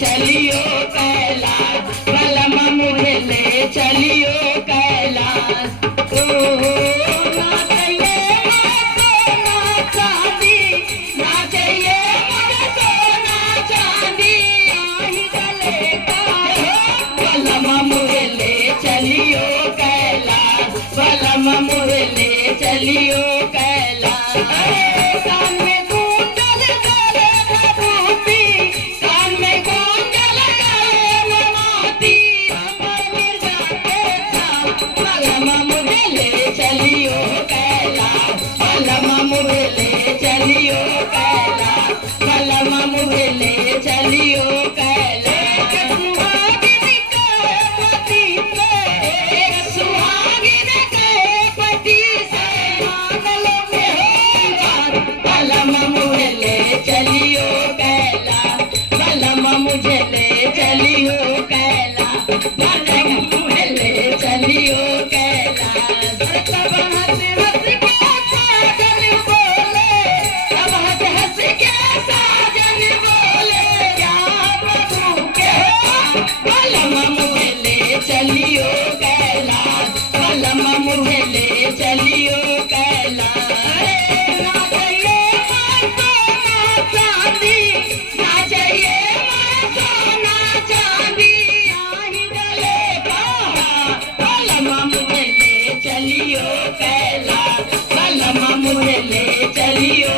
चलियो कैलाश बलम मुझे ले चलियो कैलाश ओ ना चाहिए सोना चांदी ना चाहिए मुझे सोना चांदी ही गले का बलम मुझे ले चलियो कैलाश बलम मुझे ले चलियो कैलाश कान में चलियो कैलाश बलम मुझे ले चलियो कैलाश बलम मुझे ले चलियो कैलाश सुहागिन के पति से बलम मुझे ले चलियो कैलाश बलम मुझे ले चलियो कैलाश मुझे ले चलियो कैलाश सब हंस हंस के साजन बोले सब हंस हंस के साजन बोले क्या प्रभु के बलम मुझे ले चलियो कैलाश बलम मुझे ले चलियो कैलाश ना चाहिए सोना चांदी ना चाहिए सोना चांदी ही गले का बलम मुझे चलियो कैलाश बलम मुझे ले चलियो